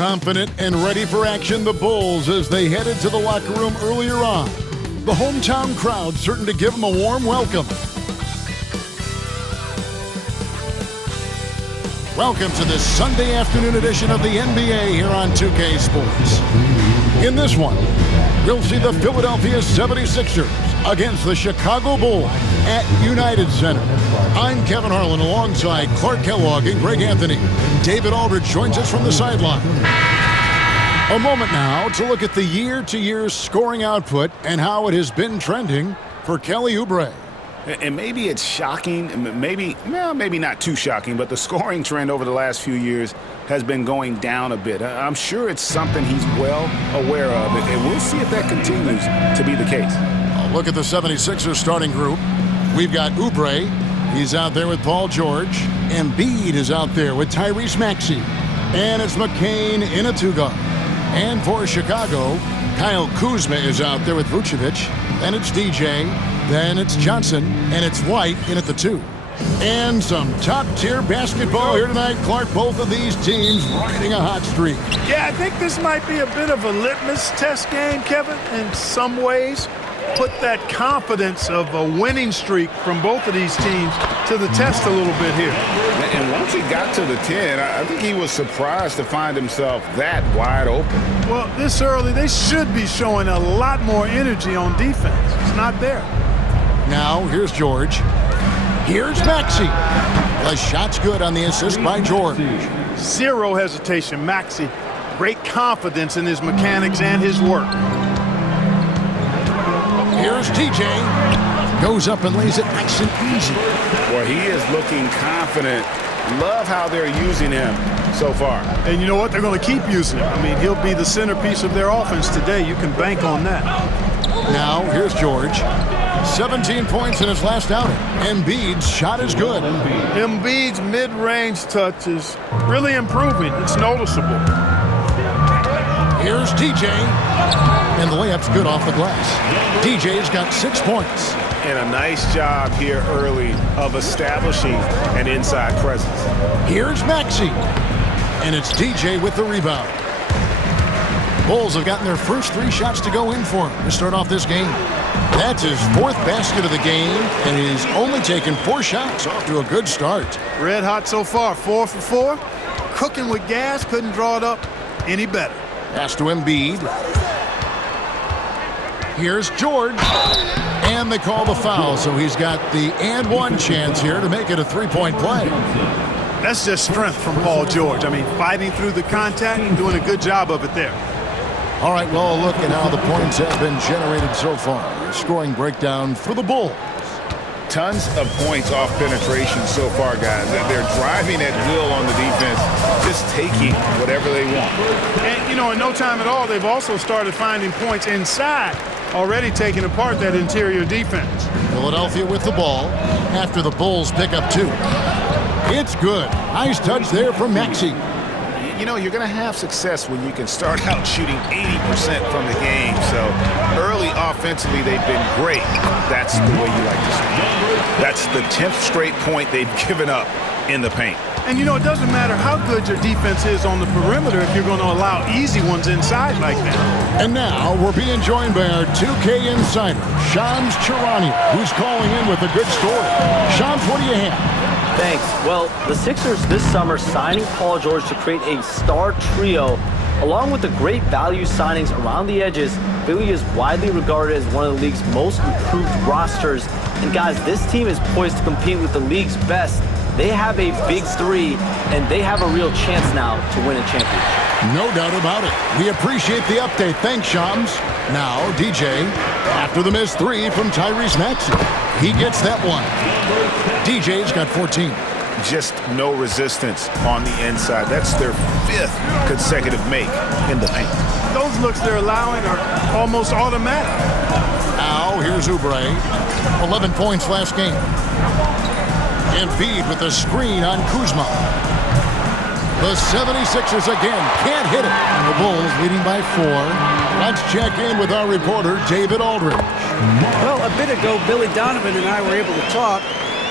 Confident and ready for action, the Bulls as they headed to the locker room earlier on. The hometown crowd certain to give them a warm welcome. Welcome to this Sunday afternoon edition of the NBA here on 2K Sports. In this one, we'll see the Philadelphia 76ers against the Chicago Bulls at United Center. I'm Kevin Harlan alongside Clark Kellogg and Greg Anthony. David Aldridge joins us from the sideline. A moment now to look at the year-to-year scoring output and how it has been trending for Kelly Oubre. And maybe it's shocking, maybe not too shocking, but the scoring trend over the last few years has been going down a bit. I'm sure it's something he's well aware of, and we'll see if that continues to be the case. I'll look at the 76ers starting group. We've got Oubre. He's out there with Paul George. Embiid is out there with Tyrese Maxey. And it's McCain in a two-guard. And for Chicago, Kyle Kuzma is out there with Vucevic. Then it's DJ. Then it's Johnson. And it's White in at the two. And some top-tier basketball here tonight. Clark, both of these teams riding a hot streak. Yeah, I think this might be a bit of a litmus test game, Kevin, in some ways. Put that confidence of a winning streak from both of these teams to the test a little bit here. And once he got to the 10, I think he was surprised to find himself that wide open. Well, this early, they should be showing a lot more energy on defense. It's not there. Now, here's George. Here's Maxey. The shot's good on the assist by George. Zero hesitation, Maxey. Great confidence in his mechanics and his work. Here's TJ. Goes up and lays it nice and easy. Well, he is looking confident. Love how they're using him so far. And you know what? They're going to keep using him. I mean, he'll be the centerpiece of their offense today. You can bank on that. Now, here's George. 17 points in his last outing. Embiid's shot is good. Embiid's mid-range touch is really improving. It's noticeable. Here's TJ. And the layup's good off the glass. DJ's got 6 points. And a nice job here early of establishing an inside presence. Here's Maxey. And it's DJ with the rebound. Bulls have gotten their first 3 shots to go in for him to start off this game. That's his 4th basket of the game, and he's only taken 4 shots. Off to a good start. Red hot so far, 4 for 4. Cooking with gas, couldn't draw it up any better. Pass to Embiid. Here's George. And they call the foul, so he's got the and one chance here to make it a 3-point play. That's just strength from Paul George. I mean, fighting through the contact and doing a good job of it there. All right, well, look at how the points have been generated so far. A scoring breakdown for the Bulls. Tons of points off penetration so far, guys. They're driving at will on the defense, just taking whatever they want. And, you know, in no time at all, they've also started finding points inside, already taking apart that interior defense. Philadelphia with the ball after the Bulls pick up 2. It's good. Nice touch there from Maxey. You know, you're going to have success when you can start out shooting 80% from the game. So early offensively, they've been great. That's the way you like to see it. That's the 10th straight point they've given up in the paint. And, you know, it doesn't matter how good your defense is on the perimeter if you're going to allow easy ones inside like that. And now we're being joined by our 2K insider, Shams Charania, who's calling in with a good story. Shams, what do you have? Thanks. Well, the Sixers this summer signing Paul George to create a star trio, along with the great value signings around the edges. Philly is widely regarded as one of the league's most improved rosters. And guys, this team is poised to compete with the league's best. They have a big 3, and they have a real chance now to win a championship. No doubt about it. We appreciate the update. Thanks, Shams. Now, DJ, after the missed 3 from Tyrese Maxey. He gets that one. DJ's got 14. Just no resistance on the inside. That's their 5th consecutive make in the paint. Those looks they're allowing are almost automatic. Now, here's Oubre. 11 points last game. Embiid with the screen on Kuzma. The 76ers again can't hit it. The Bulls leading by 4. Let's check in with our reporter, David Aldridge. Well, a bit ago, Billy Donovan and I were able to talk.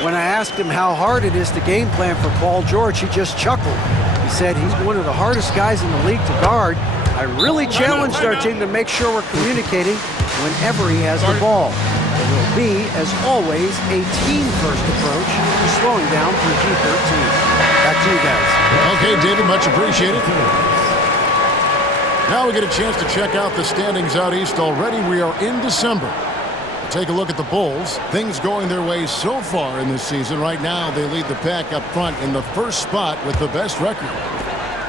When I asked him how hard it is to game plan for Paul George, he just chuckled. He He said he's one of the hardest guys in the league to guard. I really challenged our team to make sure we're communicating whenever he has the ball. It will be, as always, a team-first approach to slowing down PG-13. Back to you guys. Okay, David, much appreciated. Now we get a chance to check out the standings out east already. We are in December. Take a look at the Bulls. Things going their way so far in this season. Right now, they lead the pack up front in the first spot with the best record.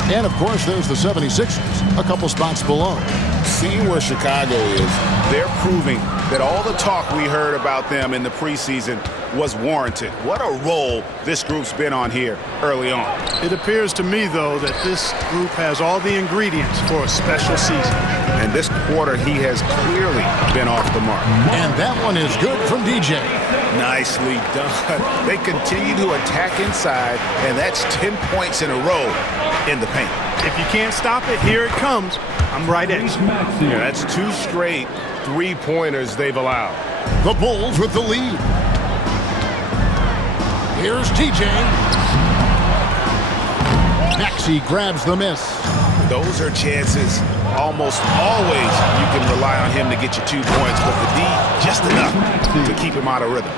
And, of course, there's the 76ers, a couple spots below. Seeing where Chicago is, they're proving that all the talk we heard about them in the preseason was warranted. What a role this group's been on here early on. It appears to me, though, that this group has all the ingredients for a special season. And this quarter, he has clearly been off the mark. And that one is good from DJ. Nicely done. They continue to attack inside, and that's 10 points in a row in the paint. If you can't stop it, here it comes. I'm right at you. Yeah, that's 2 straight three-pointers they've allowed. The Bulls with the lead. Here's TJ. Maxey grabs the miss. Those are chances. Almost always you can rely on him to get you 2 points, but the D just enough to keep him out of rhythm.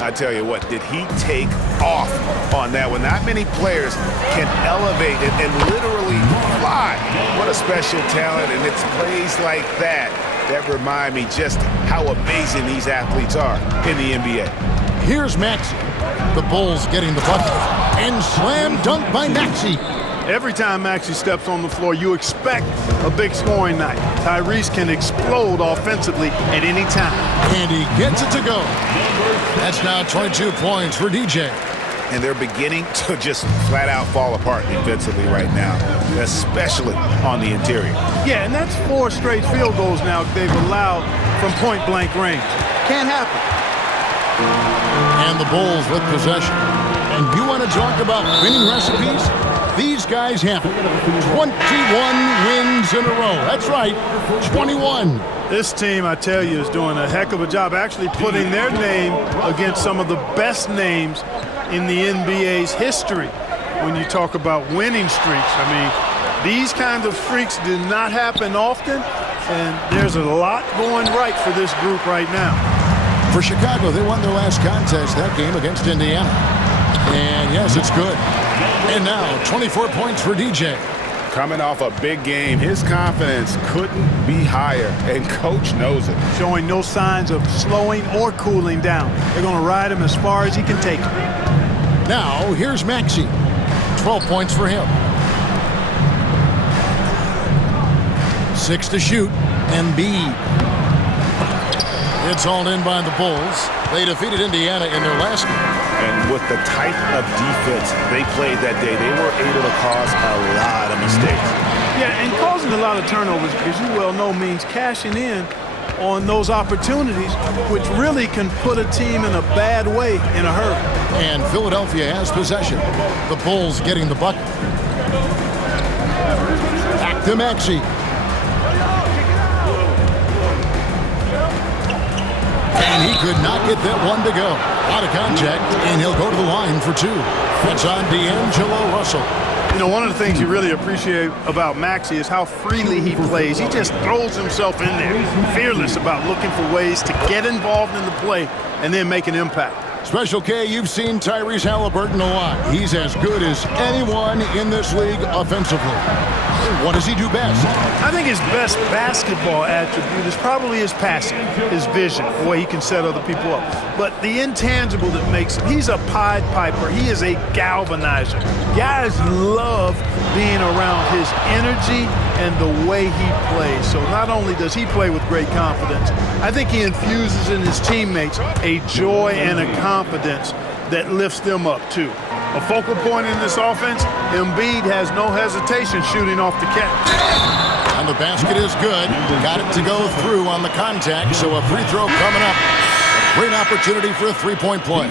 I tell you what, did he take off on that one? Not many players can elevate it and literally fly. What a special talent, and it's plays like that that remind me just how amazing these athletes are in the NBA. Here's Maxey. The Bulls getting the bucket. And slam dunk by Maxey. Every time Maxey steps on the floor, you expect a big scoring night. Tyrese can explode offensively at any time. And he gets it to go. That's now 22 points for DJ. And they're beginning to just flat out fall apart defensively right now, especially on the interior. Yeah, and that's 4 straight field goals now they've allowed from point-blank range. Can't happen. And the Bulls with possession. And you want to talk about winning recipes? These guys have it. 21 wins in a row. That's right, 21. This team, I tell you, is doing a heck of a job actually putting their name against some of the best names in the NBA's history when you talk about winning streaks. I mean, these kinds of streaks do not happen often, and there's a lot going right for this group right now. For Chicago, they won their last contest, that game against Indiana. And yes, it's good. And now 24 points for DJ. Coming off a big game, his confidence couldn't be higher, and coach knows it. Showing no signs of slowing or cooling down. They're going to ride him as far as he can take him. Now, here's Maxey. 12 points for him. 6 to shoot. Embiid. It's all in by the Bulls. They defeated Indiana in their last game. And with the type of defense they played that day, they were able to cause a lot of mistakes. Yeah, and causing a lot of turnovers, as you well know, means cashing in on those opportunities, which really can put a team in a bad way in a hurry. And Philadelphia has possession. The Bulls getting the bucket. Back to Maxey. And he could not get that one to go. Out of contact, and he'll go to the line for 2. That's on D'Angelo Russell. You know, one of the things you really appreciate about Maxey is how freely he plays. He just throws himself in there, fearless about looking for ways to get involved in the play and then make an impact. Special K, you've seen Tyrese Halliburton a lot. He's as good as anyone in this league offensively. What does he do best? I think his best basketball attribute is probably his passing, his vision, the way he can set other people up. But the intangible that makes him, he's a Pied Piper. He is a galvanizer. Guys love being around his energy and the way he plays. So not only does he play with great confidence, I think he infuses in his teammates a joy and a confidence that lifts them up too. A focal point in this offense, Embiid has no hesitation shooting off the catch. And the basket is good. Got it to go through on the contact, so a free throw coming up. Great opportunity for a three-point play.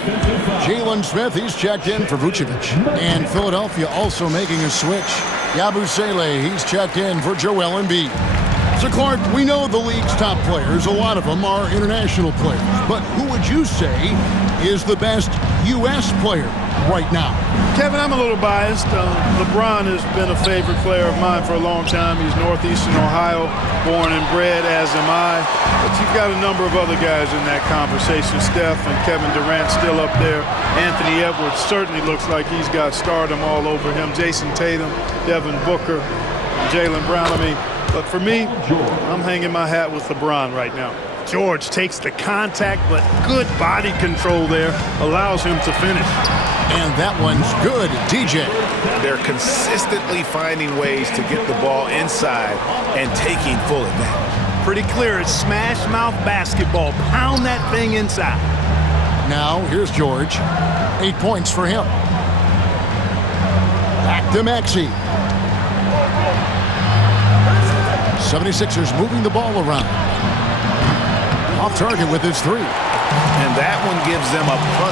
Jalen Smith, he's checked in for Vucevic. And Philadelphia also making a switch. Yabusele, he's checked in for Joel Embiid. So, Clark, we know the league's top players. A lot of them are international players. But who would you say is the best U.S. player right now? Kevin, I'm a little biased. LeBron has been a favorite player of mine for a long time. He's Northeastern Ohio, born and bred, as am I. But you've got a number of other guys in that conversation. Steph and Kevin Durant still up there. Anthony Edwards certainly looks like he's got stardom all over him. Jason Tatum, Devin Booker, Jaylen Brown. But for me, I'm hanging my hat with LeBron right now. George takes the contact, but good body control there allows him to finish. And that one's good, DJ. They're consistently finding ways to get the ball inside and taking full advantage. Pretty clear, it's smash mouth basketball. Pound that thing inside. Now, here's George. 8 points for him. Back to Maxey. 76ers moving the ball around. Off target with his three. And that one gives them a +5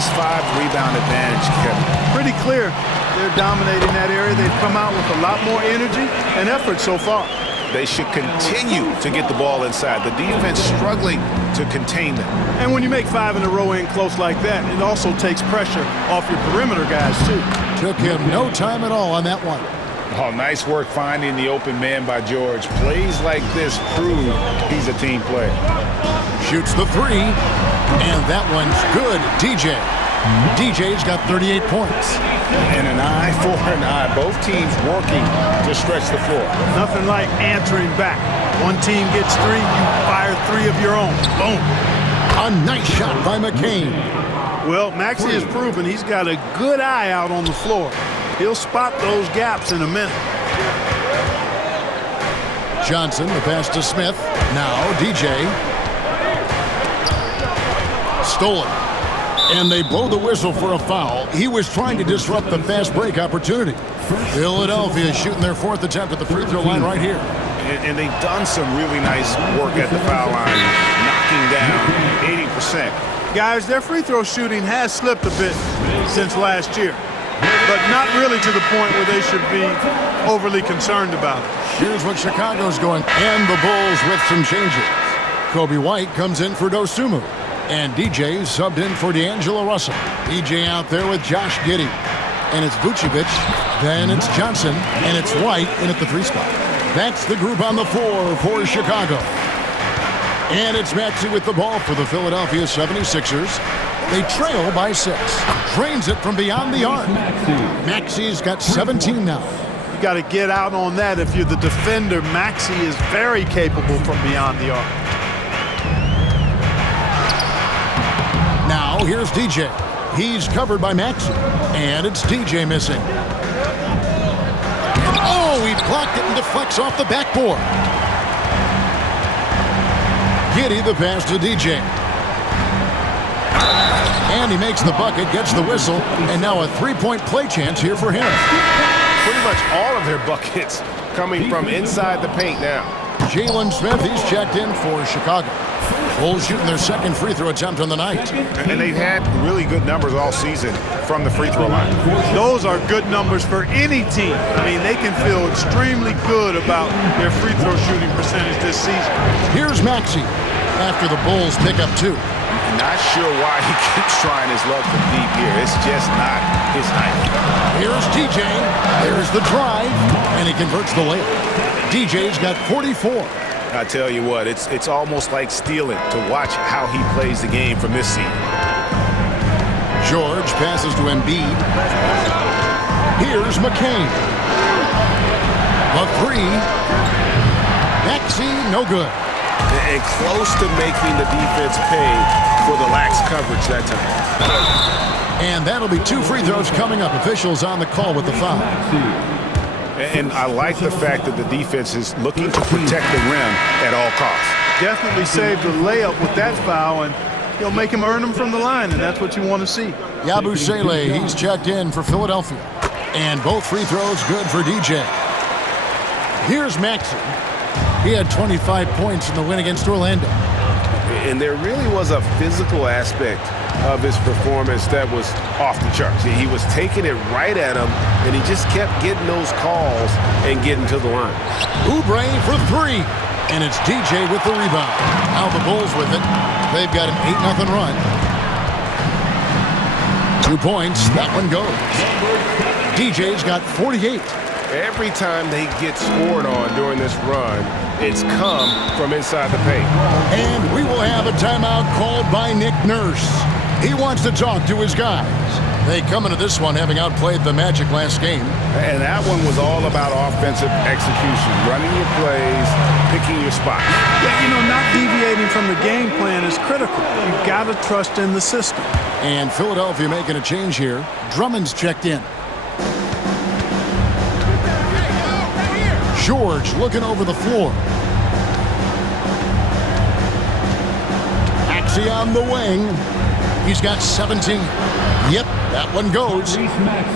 rebound advantage, Kevin. Pretty clear. They're dominating that area. They've come out with a lot more energy and effort so far. They should continue to get the ball inside. The defense struggling to contain them. And when you make 5 in a row in close like that, it also takes pressure off your perimeter guys, too. Took him no time at all on that one. Oh, nice work finding the open man by George. Plays like this prove he's a team player. Shoots the three, and that one's good, DJ. DJ's got 38 points. And an eye for an eye. Both teams working to stretch the floor. Nothing like answering back. One team gets 3, you fire 3 of your own. Boom. A nice shot by McCain. Well, Maxey has proven he's got a good eye out on the floor. He'll spot those gaps in a minute. Johnson, the pass to Smith. Now DJ. Stolen. And they blow the whistle for a foul. He was trying to disrupt the fast break opportunity. Philadelphia shooting their 4th attempt at the free throw line right here. And they've done some really nice work at the foul line, knocking down 80%. Guys, their free throw shooting has slipped a bit since last year, but not really to the point where they should be overly concerned about it. Here's what Chicago's going. And the Bulls with some changes. Kobe White comes in for Dosunmu. And DJ subbed in for D'Angelo Russell. DJ out there with Josh Giddey. And it's Vucevic, then it's Johnson, and it's White in at the 3 spot. That's the group on the floor for Chicago. And it's Maxey with the ball for the Philadelphia 76ers. They trail by 6. Drains it from beyond the arc. Maxey's got 17 now. You got to get out on that if you're the defender. Maxey is very capable from beyond the arc. Now here's DJ. He's covered by Maxey. And it's DJ missing. And oh, he blocked it and deflects off the backboard. Giddey the pass to DJ. And he makes the bucket, gets the whistle, and now a 3-point play chance here for him. Pretty much all of their buckets coming from inside the paint now. Jalen Smith, he's checked in for Chicago. Bulls shooting their 2nd free throw attempt on the night. And they've had really good numbers all season from the free throw line. Those are good numbers for any team. I mean, they can feel extremely good about their free throw shooting percentage this season. Here's Maxey after the Bulls pick up 2. Not sure why he keeps trying his luck from deep here. It's just not his night. Here's DJ. There's the drive, and he converts the layup. DJ's got 44. I tell you what, it's almost like stealing to watch how he plays the game from this seat. George passes to Embiid. Here's McCain. A 3. Maxey, no good. And close to making the defense pay for the lax coverage that time. And that'll be 2 free throws coming up. Officials on the call with the foul. And I like the fact that the defense is looking to protect the rim at all costs. Definitely saved the layup with that foul, and he'll make him earn them from the line, and that's what you want to see. Yabusele, he's checked in for Philadelphia. And both free throws good for DJ. Here's Maxey. He had 25 points in the win against Orlando. And there really was a physical aspect of his performance that was off the charts. He was taking it right at him, and he just kept getting those calls and getting to the line. Oubre for 3. And it's DJ with the rebound. Now the Bulls with it. They've got an 8-0 run. 2 points. That one goes. DJ's got 48. Every time they get scored on during this run, it's come from inside the paint. And we will have a timeout called by Nick Nurse. He wants to talk to his guys. They come into this one having outplayed the Magic last game. And that one was all about offensive execution, running your plays, picking your spots. Yeah, you know, not deviating from the game plan is critical. You've got to trust in the system. And Philadelphia making a change here. Drummond's checked in. George looking over the floor. Maxey on the wing. He's got 17. Yep, that one goes.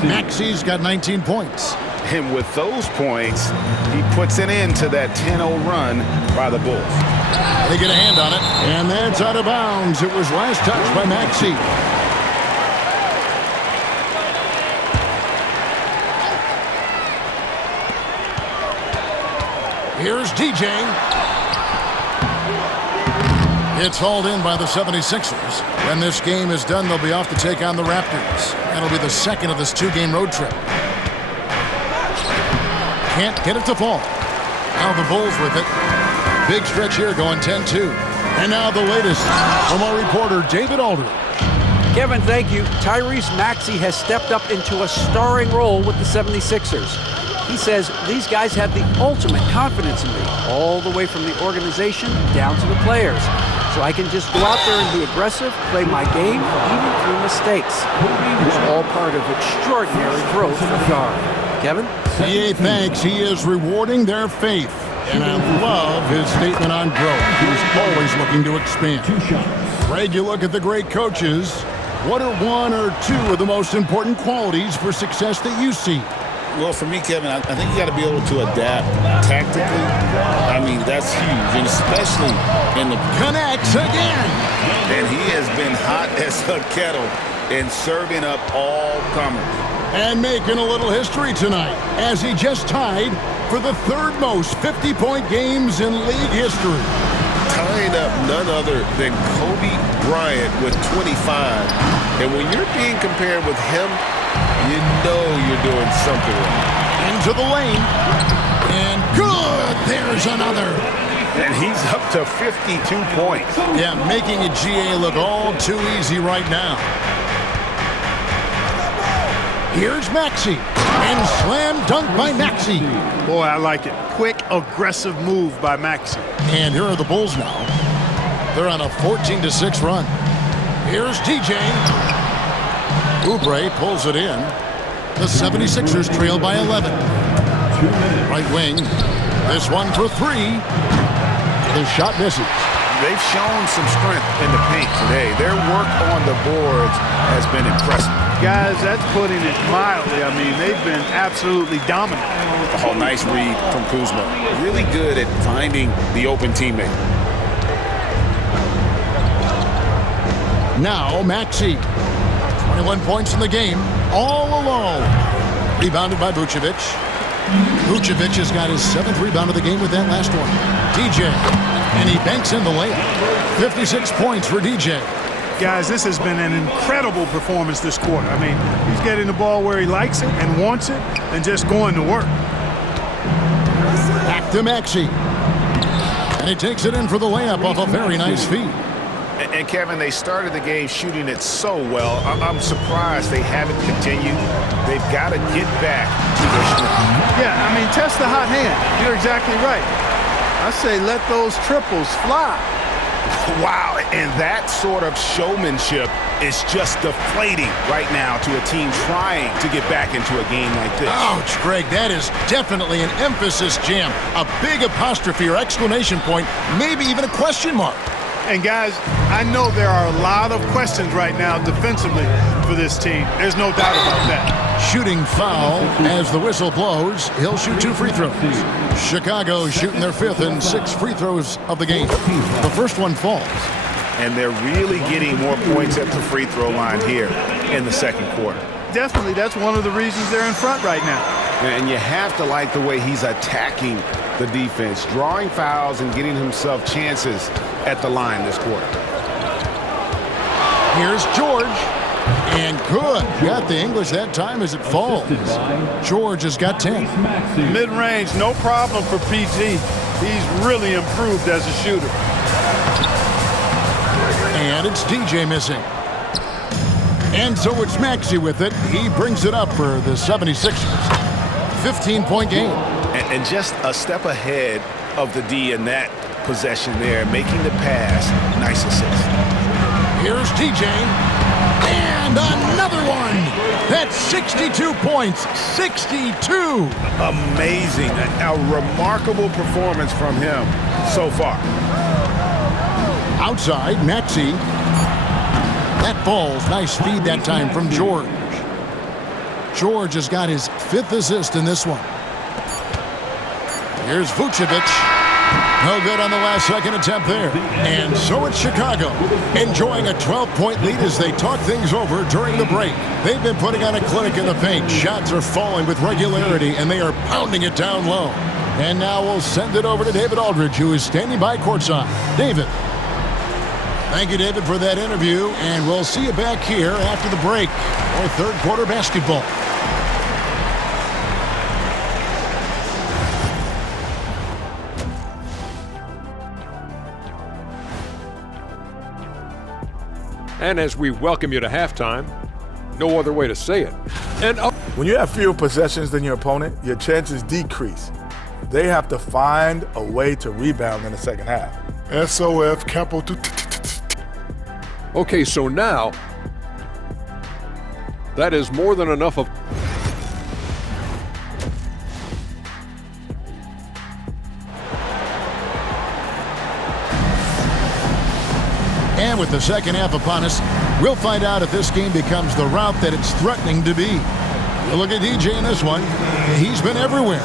Maxey's got 19 points. And with those points, he puts an end to that 10-0 run by the Bulls. They get a hand on it, and that's out of bounds. It was last touched by Maxey. Here's DJ. It's hauled in by the 76ers. When this game is done, they'll be off to take on the Raptors. That'll be the second of this 2-game road trip. Can't get it to fall. Now the Bulls with it. Big stretch here going 10-2. And now the latest from our reporter, David Aldridge. Kevin, thank you. Tyrese Maxey has stepped up into a starring role with the 76ers. He says these guys have the ultimate confidence in me, all the way from the organization down to the players. So I can just go out there and be aggressive, play my game, even through mistakes. It's all part of extraordinary growth for the guard. Kevin? CA thanks. He is rewarding their faith. And I love his statement on growth. He's always looking to expand. Greg, you look at the great coaches. What are one or two of the most important qualities for success that you see? Well, for me, Kevin, I think you got to be able to adapt tactically. I mean, that's huge, and especially in the... Connects again! And he has been hot as a kettle in serving up all comers. And making a little history tonight, as he just tied for the third most 50-point games in league history. Tying up none other than Kobe Bryant with 25. And when you're being compared with him, you know you're doing something wrong. Into the lane. And good! There's another. And he's up to 52 points. Yeah, making a GA look all too easy right now. Here's Maxey. And slam dunk by Maxey. Boy, I like it. Quick, aggressive move by Maxey. And here are the Bulls now. They're on a 14-6 run. Here's DJ. Oubre pulls it in. The 76ers trail by 11. Right wing. This one for three. The shot misses. They've shown some strength in the paint today. Their work on the boards has been impressive. Guys, that's putting it mildly. I mean, they've been absolutely dominant. Oh, nice read from Kuzma. Really good at finding the open teammate. Now Maxey. 21 points in the game, all alone. Rebounded by Vucevic. Vucevic has got his 7th rebound of the game with that last one. DJ, and he banks in the layup. 56 points for DJ. Guys, this has been an incredible performance this quarter. I mean, he's getting the ball where he likes it and wants it and just going to work. Back to Maxey. And he takes it in for the layup off a very nice feed. And Kevin, they started the game shooting it so well. I'm surprised they haven't continued. They've got to get back to their strength. Yeah, I mean, test the hot hand. You're exactly right. I say let those triples fly. Wow, and that sort of showmanship is just deflating right now to a team trying to get back into a game like this. Ouch, Greg, that is definitely an emphasis jam. A big apostrophe or exclamation point, maybe even a question mark. And guys, I know there are a lot of questions right now defensively for this team. There's no doubt about that. Shooting foul as the whistle blows. He'll shoot 2 free throws. Chicago shooting their 5th and 6th free throws of the game. The first one falls. And they're really getting more points at the free throw line here in the second quarter. Definitely, that's one of the reasons they're in front right now. And you have to like the way he's attacking the defense, drawing fouls and getting himself chances at the line this quarter. Here's George. And good. Got the English that time as it falls. George has got 10. Mid-range, no problem for PG. He's really improved as a shooter. And it's DJ missing. And so it's Maxey with it. He brings it up for the 76ers. 15-point game. And just a step ahead of the D in that possession there, making the pass. Nice assist. Here's TJ. And another one. That's 62 points. 62. Amazing. A remarkable performance from him so far. Outside, Maxey. That ball's nice feed that time from George. George has got his 5th assist in this one. Here's Vucevic. No good on the last second attempt there. And so it's Chicago, enjoying a 12-point lead as they talk things over during the break. They've been putting on a clinic in the paint. Shots are falling with regularity, and they are pounding it down low. And now we'll send it over to David Aldridge, who is standing by courtside. David. Thank you, David, for that interview, and we'll see you back here after the break for third quarter basketball. And as we welcome you to halftime, no other way to say it. And when you have fewer possessions than your opponent, your chances decrease. They have to find a way to rebound in the second half. SOF capital. Okay, so now that is more than enough of. And with the second half upon us, we'll find out if this game becomes the route that it's threatening to be. Look at DJ in this one. He's been everywhere.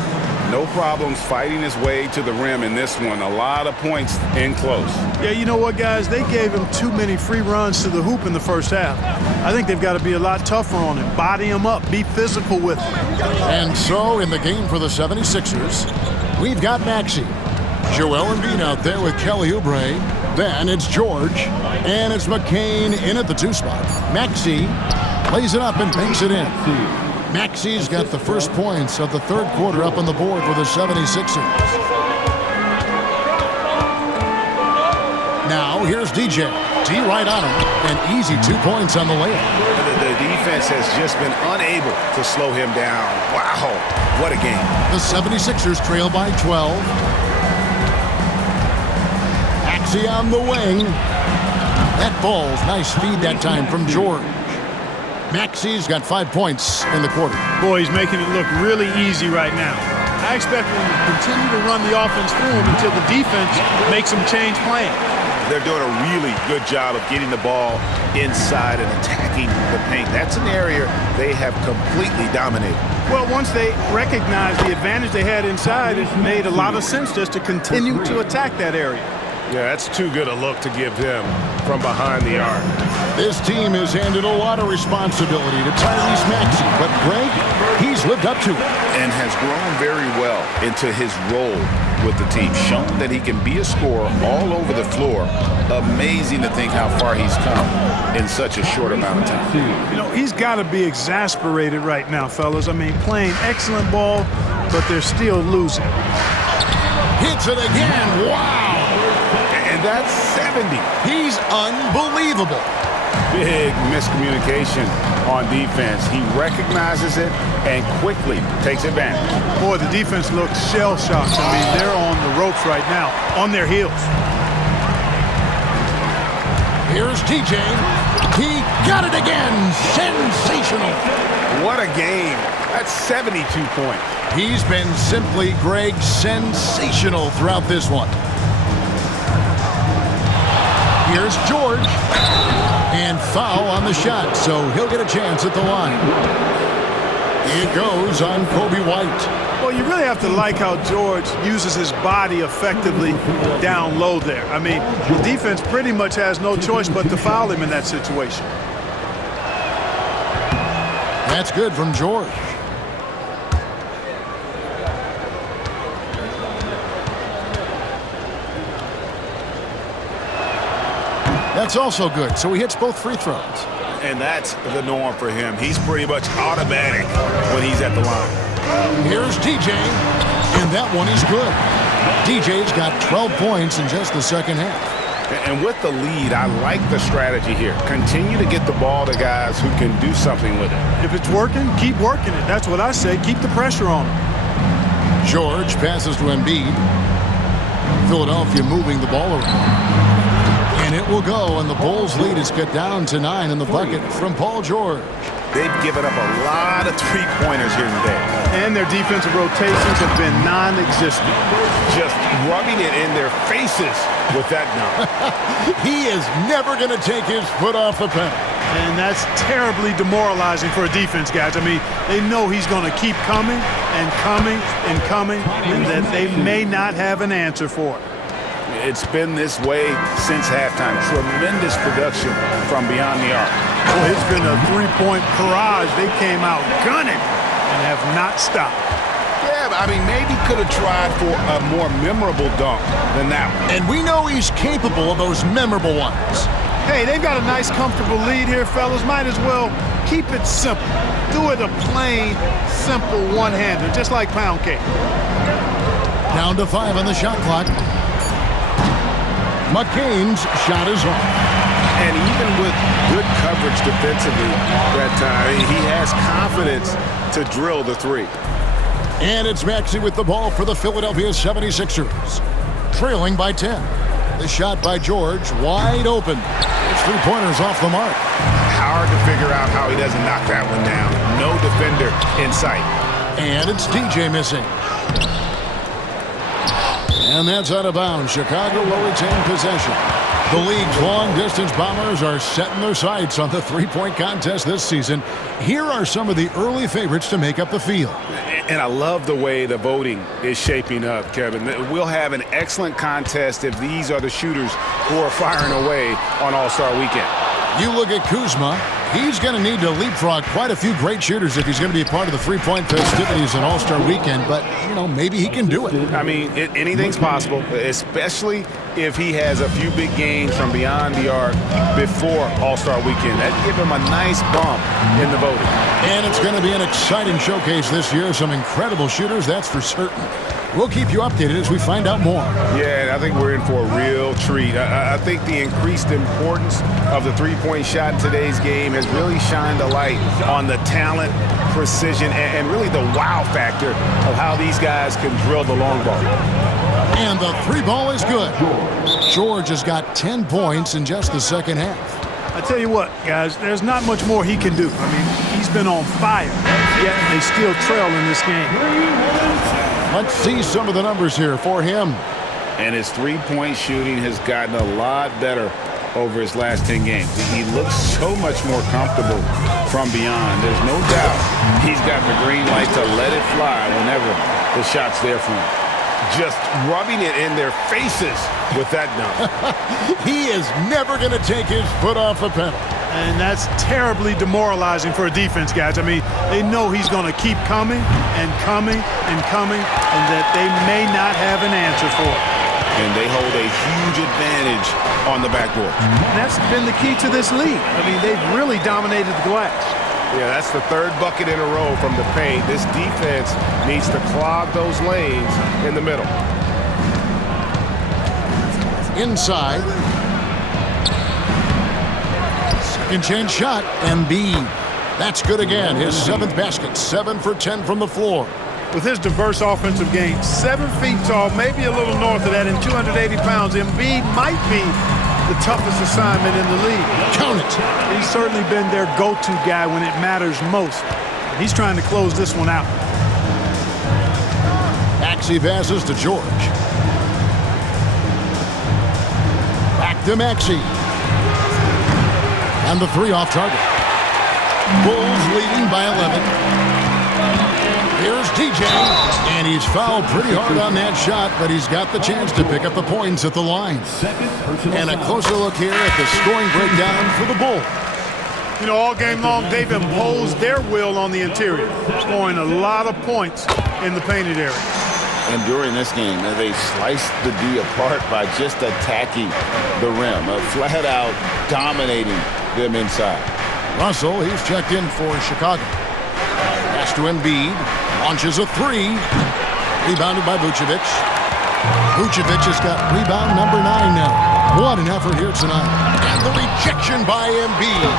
No problems fighting his way to the rim in this one. A lot of points in close. Yeah, you know what, guys? They gave him too many free runs to the hoop in the first half. I think they've got to be a lot tougher on him. Body him up. Be physical with him. And so in the game for the 76ers, we've got Maxey. Joel Embiid out there with Kelly Oubre. Then it's George. And it's McCain in at the 2 spot. Maxey lays it up and banks it in. Maxey's got the first points of the third quarter up on the board for the 76ers. Now here's DJ. D right on him. An easy 2 points on the layup. The defense has just been unable to slow him down. Wow, what a game. The 76ers trail by 12. Maxey on the wing. That ball's nice feed that time from George. Maxey's got 5 points in the quarter. Boy, he's making it look really easy right now. I expect him to continue to run the offense through him until the defense makes him change plans. They're doing a really good job of getting the ball inside and attacking the paint. That's an area they have completely dominated. Well, once they recognized the advantage they had inside, it made a lot of sense just to continue to attack that area. Yeah, that's too good a look to give him from behind the arc. This team has handed a lot of responsibility to Tyrese Maxey, but Greg, he's lived up to it. And has grown very well into his role with the team, shown that he can be a scorer all over the floor. Amazing to think how far he's come in such a short amount of time. You know, he's got to be exasperated right now, fellas. I mean, playing excellent ball, but they're still losing. Hits it again. Wow. And that's 70. He's unbelievable. Big miscommunication on defense. He recognizes it and quickly takes advantage. Boy, the defense looks shell-shocked. I mean, they're on the ropes right now, on their heels. Here's TJ. He got it again. Sensational. What a game. That's 72 points. He's been simply, Greg, sensational throughout this one. Here's George. And foul on the shot, so he'll get a chance at the line. It goes on Kobe White. Well, you really have to like how George uses his body effectively down low there. I mean, the defense pretty much has no choice but to foul him in that situation. That's good from George. That's also good, so he hits both free throws. And that's the norm for him. He's pretty much automatic when he's at the line. Here's DJ, and that one is good. DJ's got 12 points in just the second half. And with the lead, I like the strategy here. Continue to get the ball to guys who can do something with it. If it's working, keep working it. That's what I say. Keep the pressure on him. George passes to Embiid. Philadelphia moving the ball around. And it will go, and the Bulls' lead is cut down to 9 in the bucket from Paul George. They've given up a lot of three-pointers here today. And their defensive rotations have been non-existent. Just rubbing it in their faces with that dunk. He is never going to take his foot off the pedal. And that's terribly demoralizing for a defense, guys. I mean, they know he's going to keep coming and coming and coming, and that they may not have an answer for it. It's been this way since halftime. Tremendous production from beyond the arc. Well, it's been a three-point barrage. They came out gunning and have not stopped. Yeah, I mean, maybe could have tried for a more memorable dunk than that one. And we know he's capable of those memorable ones. Hey, they've got a nice, comfortable lead here, fellas. Might as well keep it simple. Do it a plain, simple one-hander, just like pound cake. Down to 5 on the shot clock. McCain's shot is off. And even with good coverage defensively that time, he has confidence to drill the three. And it's Maxey with the ball for the Philadelphia 76ers. Trailing by 10. The shot by George, wide open. It's three-pointers off the mark. Hard to figure out how he doesn't knock that one down. No defender in sight. And it's DJ missing. And that's out of bounds. Chicago will retain possession. The league's long-distance bombers are setting their sights on the three-point contest this season. Here are some of the early favorites to make up the field. And I love the way the voting is shaping up, Kevin. We'll have an excellent contest if these are the shooters who are firing away on All-Star Weekend. You look at Kuzma. He's going to need to leapfrog quite a few great shooters if he's going to be a part of the three-point festivities on All-Star Weekend. But, you know, maybe he can do it. I mean, anything's possible, especially if he has a few big games from beyond the arc before All-Star Weekend. That'd give him a nice bump in the voting. And it's going to be an exciting showcase this year. Some incredible shooters, that's for certain. We'll keep you updated as we find out more. Yeah, I think we're in for a real treat. I think the increased importance of the three-point shot in today's game has really shined a light on the talent, precision, and really the wow factor of how these guys can drill the long ball. And the three ball is good. George has got 10 points in just the second half. I tell you what, guys, there's not much more he can do. I mean, he's been on fire, yet they still trail in this game. Let's see some of the numbers here for him. And his three-point shooting has gotten a lot better over his last 10 games. He looks so much more comfortable from beyond. There's no doubt he's got the green light to let it fly whenever the shot's there for him. Just rubbing it in their faces with that dunk. He is never going to take his foot off the pedal. And that's terribly demoralizing for a defense, guys. I mean, they know he's going to keep coming and coming and coming, and that they may not have an answer for it. And they hold a huge advantage on the backboard. And that's been the key to this league. I mean, they've really dominated the glass. Yeah, that's the third bucket in a row from the paint. This defense needs to clog those lanes in the middle. Inside. Second chance shot, Embiid. That's good again. His 7th basket, 7 for 10 from the floor. With his diverse offensive game, 7 feet tall, maybe a little north of that, and 280 pounds, Embiid might be the toughest assignment in the league. Count it. He's certainly been their go-to guy when it matters most. He's trying to close this one out. Maxey passes to George. Back to Maxey. And the three off target. Bulls leading by 11. Here's DJ, and he's fouled pretty hard on that shot, but he's got the chance to pick up the points at the line. And a closer look here at the scoring breakdown for the Bulls. You know, all game long, they've imposed their will on the interior, scoring a lot of points in the painted area. And during this game, they sliced the D apart by just attacking the rim, flat out dominating them inside. Russell, he's checked in for Chicago. Pass to Embiid, launches a three. Rebounded by Vucevic. Vucevic has got rebound number 9 now. What an effort here tonight. And the rejection by Embiid.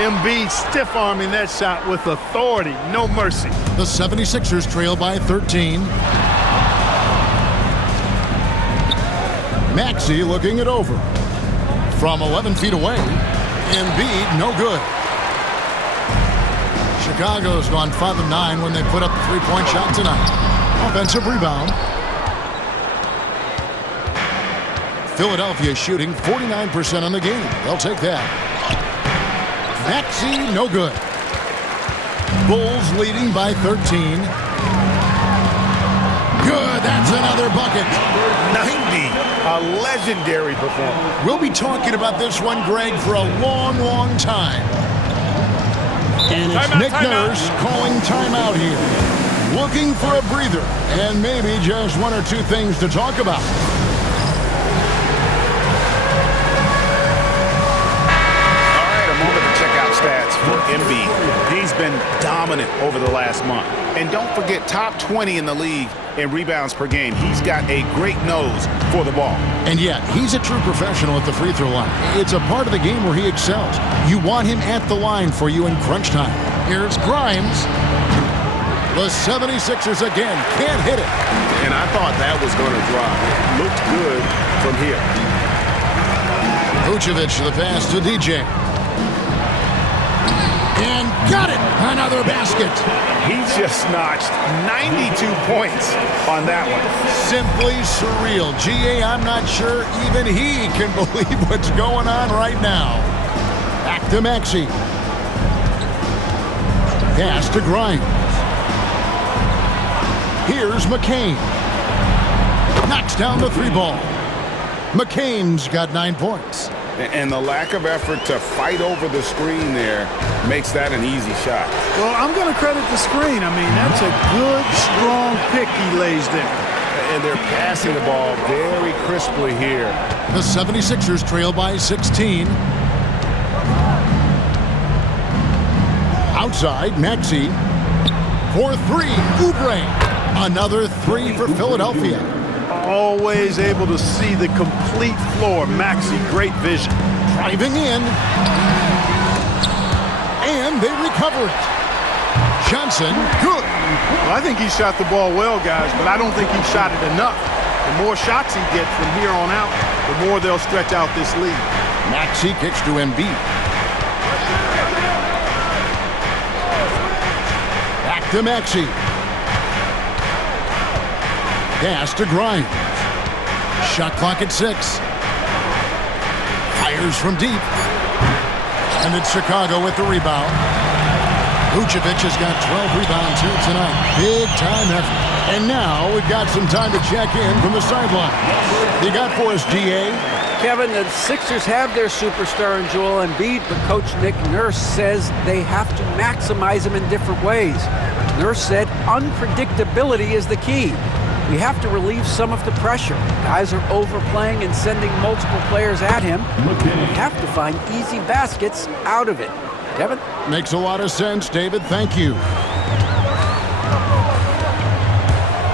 Embiid stiff-arming that shot with authority, no mercy. The 76ers trail by 13. Maxey looking it over. From 11 feet away, Embiid no good. Chicago's gone 5 of 9 when they put up a three-point shot tonight. Offensive rebound. Philadelphia shooting 49% on the game. They'll take that. Maxey, no good. Bulls leading by 13. Good, that's another bucket. 90, a legendary performance. We'll be talking about this one, Greg, for a long, long time. And it's Nick Nurse calling timeout here. Looking for a breather and maybe just one or two things to talk about. Stats for Embiid. He's been dominant over the last month. And don't forget, top 20 in the league in rebounds per game. He's got a great nose for the ball. And yet, he's a true professional at the free throw line. It's a part of the game where he excels. You want him at the line for you in crunch time. Here's Grimes. The 76ers again can't hit it. And I thought that was going to drop. It looked good from here. Vucevic, the pass to DJ. And got it! Another basket. He just notched 92 points on that one. Simply surreal. GA, I'm not sure even he can believe what's going on right now. Back to Maxey. Pass to Grimes. Here's McCain. Knocks down the three ball. McCain's got 9 points. And the lack of effort to fight over the screen there makes that an easy shot. Well, I'm going to credit the screen. I mean, that's a good, strong pick he lays there. And they're passing the ball very crisply here. The 76ers trail by 16. Outside, Maxey. For 3, Oubre. Another 3 for Philadelphia. Always able to see the complete floor. Maxey, great vision. Driving in. And they recover it. Johnson, good. Well, I think he shot the ball well, guys, but I don't think he shot it enough. The more shots he gets from here on out, the more they'll stretch out this lead. Maxey kicks to Embiid. Back to Maxey. Pass to Grimes. Shot clock at 6. Fires from deep. And it's Chicago with the rebound. Vucevic has got 12 rebounds here tonight. Big time effort. And now we've got some time to check in from the sideline. You got for us, DA? Kevin, the Sixers have their superstar in Joel Embiid, but Coach Nick Nurse says they have to maximize him in different ways. Nurse said unpredictability is the key. We have to relieve some of the pressure. Guys are overplaying and sending multiple players at him. We have to find easy baskets out of it. Kevin? Makes a lot of sense, David. Thank you.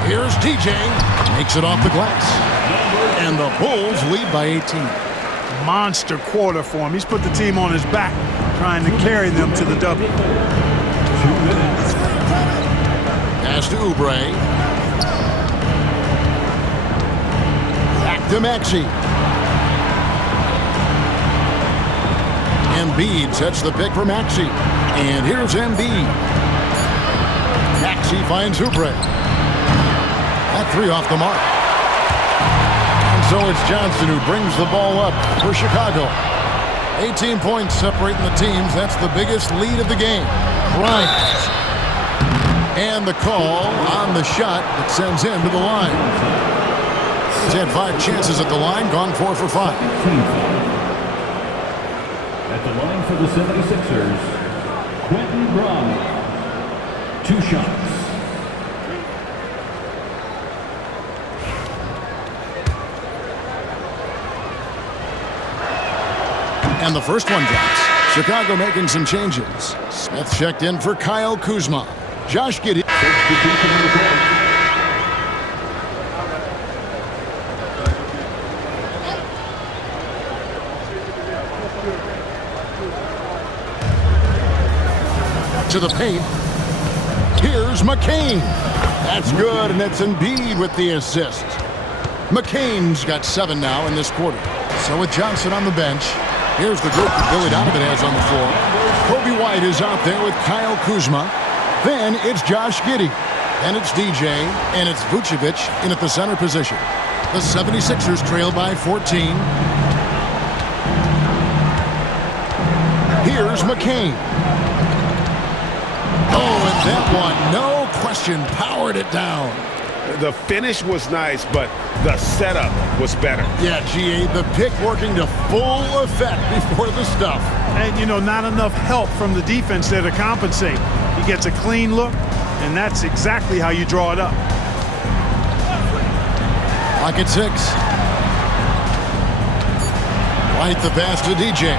Here's DJ. Makes it off the glass. And the Bulls lead by 18. Monster quarter for him. He's put the team on his back, trying to carry them to the W. Pass to Oubre. To Maxey. Embiid sets the pick for Maxey. And here's Embiid. Maxey finds Oubre. That 3 off the mark. And so it's Johnson who brings the ball up for Chicago. 18 points separating the teams. That's the biggest lead of the game. Grimes. And the call on the shot that sends him to the line. He's had 5 chances at the line, gone 4 for 5. At the line for the 76ers, Quentin Grimes, 2 shots. And the first one drops. Chicago making some changes. Smith checked in for Kyle Kuzma. Josh Giddey. To the paint. Here's McCain. That's good, and it's Embiid with the assist. McCain's got 7 now in this quarter. So with Johnson on the bench, here's the group that Billy Donovan has on the floor. Kobe White is out there with Kyle Kuzma. Then it's Josh Giddey. Then it's DJ, and it's Vucevic in at the center position. The 76ers trail by 14. Here's McCain. Oh, and that one, no question, powered it down. The finish was nice, but the setup was better. Yeah, GA, the pick working to full effect before the stuff. And, you know, not enough help from the defense there to compensate. He gets a clean look, and that's exactly how you draw it up. Lock at 6. White the pass to DJ.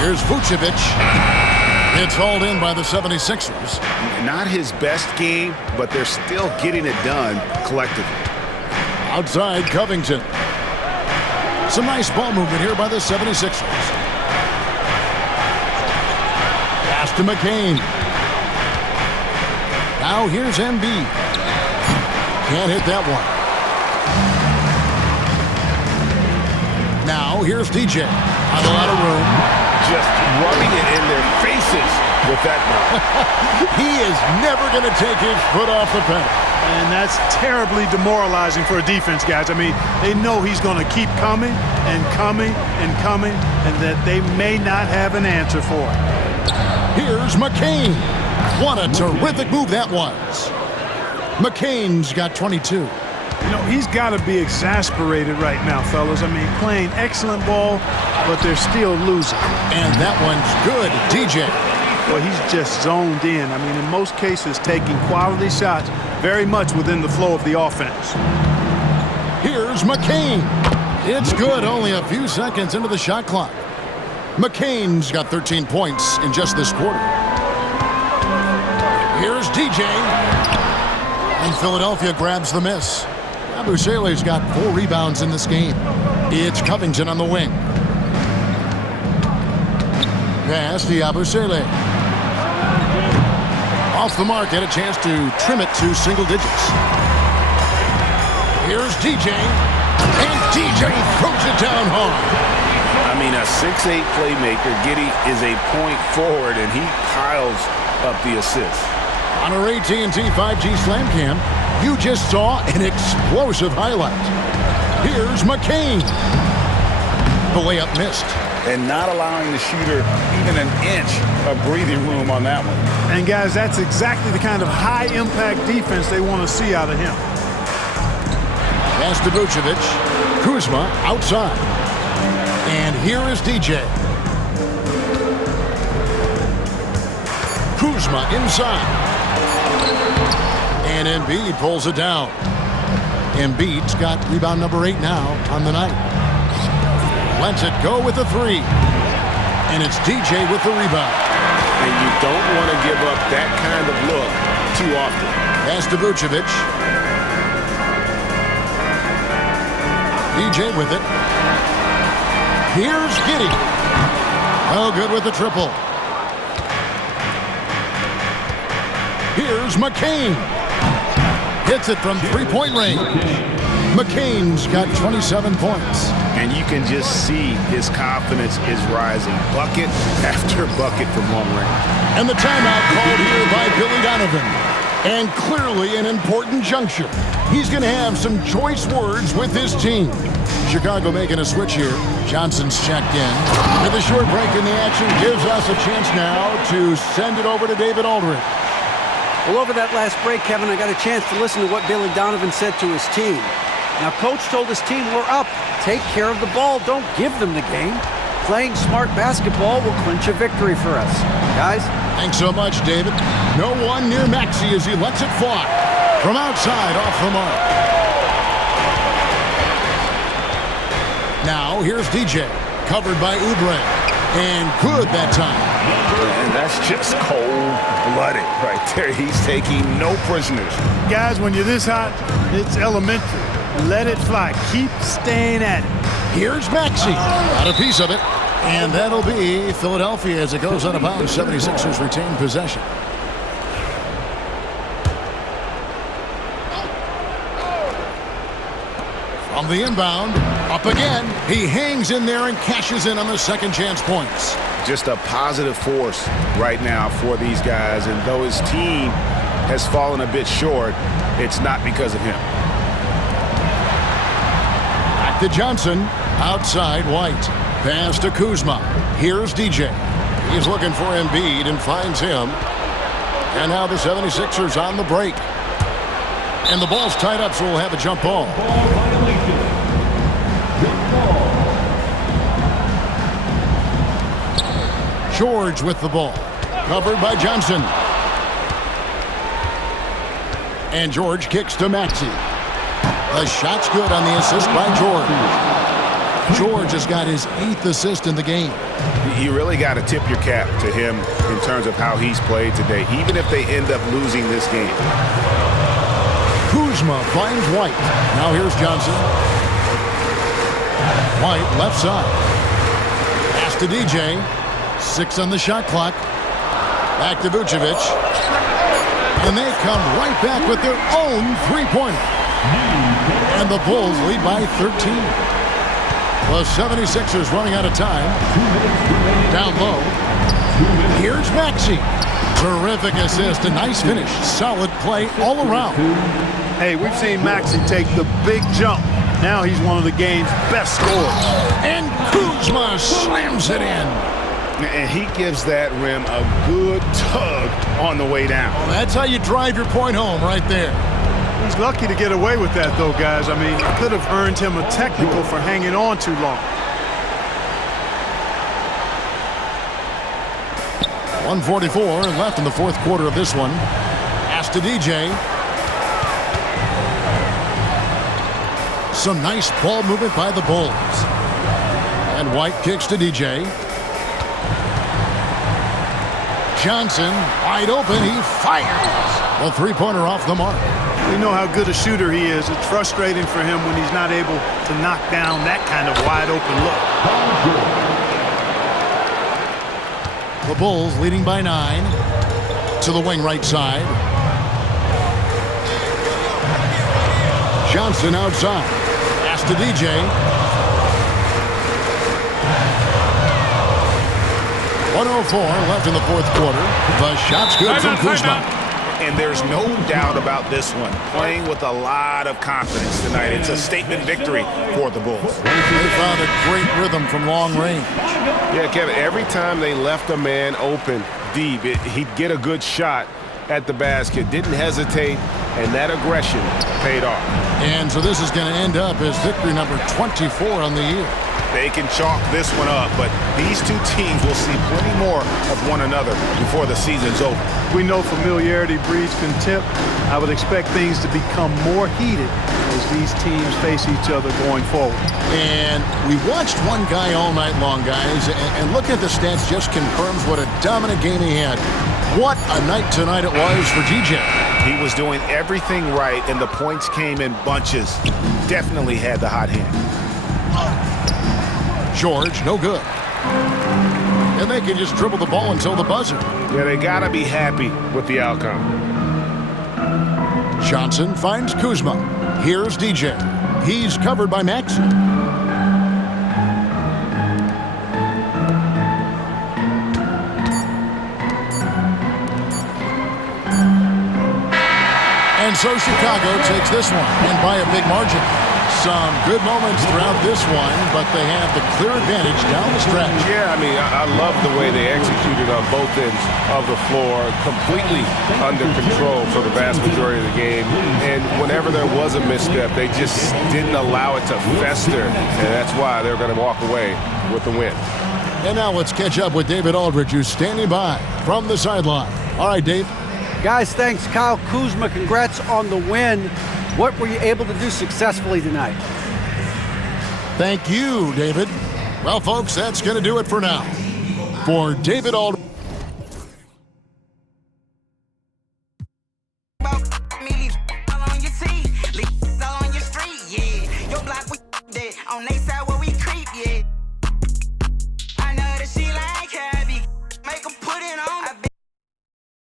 Here's Vucevic. It's hauled in by the 76ers. Not his best game, but they're still getting it done collectively. Outside Covington. Some nice ball movement here by the 76ers. Pass to McCain. Now here's Embiid. Can't hit that one. Now here's DJ. Not a lot of room. Just rubbing it in their faces with that one. He is never going to take his foot off the pedal. And that's terribly demoralizing for a defense, guys. I mean, they know he's going to keep coming and coming and coming, and that they may not have an answer for it. Here's McCain. What a terrific move that was. McCain's got 22. You know, he's got to be exasperated right now, fellas. I mean, playing excellent ball, but they're still losing. And that one's good, DJ. Well, he's just zoned in. I mean, in most cases, taking quality shots very much within the flow of the offense. Here's McCain. It's good, only a few seconds into the shot clock. McCain's got 13 points in just this quarter. Here's DJ. And Philadelphia grabs the miss. Abusele's got 4 rebounds in this game. It's Covington on the wing. Pass to Abusele. Off the mark, had a chance to trim it to single digits. Here's DJ. And DJ throws it down hard. I mean, a 6'8 playmaker. Giddey is a point forward, and he piles up the assists. On our AT&T 5G Slam Cam, you just saw an explosive highlight. Here's McCain. The layup missed. And not allowing the shooter even an inch of breathing room on that one. And, guys, that's exactly the kind of high-impact defense they want to see out of him. Pass to Vucevic. Kuzma outside. And here is DJ. Kuzma inside. And Embiid pulls it down. Embiid's got rebound number 8 now on the night. Lets it go with the 3. And it's DJ with the rebound. And you don't want to give up that kind of look too often. Pass to Vucevic. DJ with it. Here's Giddey. Oh, good with the triple. Here's McCain. Hits it from three-point range. McCain's got 27 points. And you can just see his confidence is rising. Bucket after bucket from long range. And the timeout called here by Billy Donovan. And clearly an important juncture. He's going to have some choice words with his team. Chicago making a switch here. Johnson's checked in. With a short break in the action gives us a chance now to send it over to David Aldridge. Well, over that last break, Kevin, I got a chance to listen to what Billy Donovan said to his team. Now, Coach told his team, we're up. Take care of the ball. Don't give them the game. Playing smart basketball will clinch a victory for us. Guys? Thanks so much, David. No one near Maxey as he lets it fly. From outside, off the mark. Now, here's DJ. covered by Oubre. And good that time. And that's just cold-blooded right there. He's taking no prisoners. Guys, when you're this hot, it's elementary. Let it fly. Keep staying at it. Here's Maxey. Got a piece of it. And that'll be Philadelphia as it goes out of bounds. 76ers retain possession. From the inbound, up again. He hangs in there and cashes in on the second chance points. Just a positive force right now for these guys. And though his team has fallen a bit short, it's not because of him. Back to Johnson. Outside White. Pass to Kuzma. Here's DJ. He's looking for Embiid and finds him. And now the 76ers on the break. And the ball's tied up, so we'll have a jump ball. George with the ball. Covered by Johnson. And George kicks to Maxey. The shot's good on the assist by George. George has got his 8th assist in the game. You really got to tip your cap to him in terms of how he's played today, even if they end up losing this game. Kuzma finds White. Now here's Johnson. White left side. Pass to DJ. 6 on the shot clock. Back to Vucevic. And they come right back with their own three-pointer. And the Bulls lead by 13. The 76ers running out of time. Down low. Here's Maxey. Terrific assist. A nice finish. Solid play all around. Hey, we've seen Maxey take the big jump. Now he's one of the game's best scorers. And Kuzma slams it in. And he gives that rim a good tug on the way down. Well, that's how you drive your point home right there. He's lucky to get away with that, though, guys. I mean, it could have earned him a technical for hanging on too long. 1:44 left in the fourth quarter of this one. Pass to DJ. Some nice ball movement by the Bulls. And White kicks to DJ. Johnson, wide open, he fires. The three-pointer off the mark. We know how good a shooter he is. It's frustrating for him when he's not able to knock down that kind of wide-open look. The Bulls leading by 9 to the wing right side. Johnson outside. Pass to DJ. 1:04 left in the fourth quarter. The shot's good from Kuzma. And there's no doubt about this one. Playing with a lot of confidence tonight. It's a statement victory for the Bulls. They found a great rhythm from long range. Yeah, Kevin, every time they left a man open deep, he'd get a good shot at the basket. Didn't hesitate, and that aggression paid off. And so this is going to end up as victory number 24 on the year. They can chalk this one up, but these two teams will see plenty more of one another before the season's over. We know familiarity breeds contempt. I would expect things to become more heated as these teams face each other going forward. And we watched one guy all night long, guys, and looking at the stats just confirms what a dominant game he had. What a night tonight it was for DJ. He was doing everything right, and the points came in bunches. Definitely had the hot hand. George, no good. And they can just dribble the ball until the buzzer. Yeah, they got to be happy with the outcome. Johnson finds Kuzma. Here's DJ. He's covered by Maxey. And so Chicago takes this one, and by a big margin. Some good moments throughout this one, but they have the clear advantage down the stretch. Yeah, I mean, I love the way they executed on both ends of the floor, completely under control for the vast majority of the game. And whenever there was a misstep, they just didn't allow it to fester, and that's why they're going to walk away with the win. And now let's catch up with David Aldridge, who's standing by from the sideline. All right, Dave. Guys, thanks. Kyle Kuzma, congrats on the win. What were you able to do successfully tonight? Thank you, David. Well, folks, that's going to do it for now. For David Aldridge. On they